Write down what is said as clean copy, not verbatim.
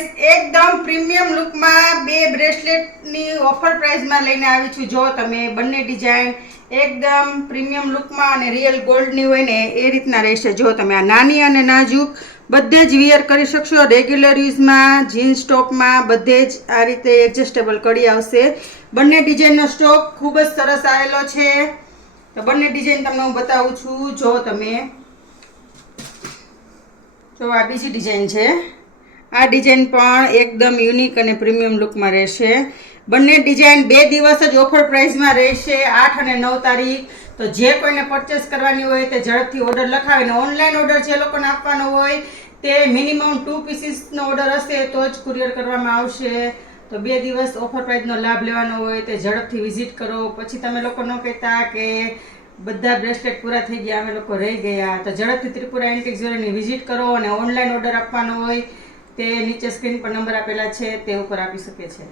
Guys એકદમ premium લુકમાં બે બ્રેસલેટની offer પ્રાઇસમાં લઈને આવી છું. જો તમે બંને ડિઝાઇન એકદમ પ્રીમિયમ લુકમાં અને રિયલ ગોલ્ડની હોય ને એ રીતના રહેશે. જો તમે આ નાની અને નાજુક બધે જ વિયર કરી શકશો. રેગ્યુલર યુઝમાં, જીન્સ ટોપમાં બધે જ આ રીતે એડજસ્ટેબલ કડી આવશે. બંને ડિઝાઇનનો સ્ટોક ખૂબ જ સરસ આવેલો છે. તો બંને ડિઝાઇન તમને હું બતાવું છું. જો તમે તો આ બીજી ડિઝાઇન છે. આ ડિઝાઇન પણ એકદમ યુનિક અને પ્રીમિયમ લુકમાં રહેશે. બંને ડિઝાઇન 2 દિવસ જ ઓફર પ્રાઇસમાં રહેશે, 8 અને 9 તારીખ. તો જે કોઈને પરચેસ કરવાની હોય તે ઝડપથી ઓર્ડર લખાવીને ઓનલાઈન ઓર્ડર જે લોકોને આપવાનો હોય તે મિનિમમ 2 પીસીસનો ઓર્ડર હશે તો જ કુરિયર કરવામાં આવશે. તો 2 દિવસ ઓફર પ્રાઇસનો લાભ લેવાનો હોય તે ઝડપથી વિઝિટ કરો. પછી તમે લોકો ન કહેતા કે બધા બ્રેસલેટ પૂરા થઈ ગયા, અમે લોકો રહી ગયા. તો ઝડપથી ત્રિપુરા એન્ટિક જ્વેલરીની વિઝિટ કરો અને ઓનલાઈન ઓર્ડર આપવાનો હોય તે નીચે સ્ક્રીન પર નંબર આપેલા છે તે ઉપર આપી શકે છે.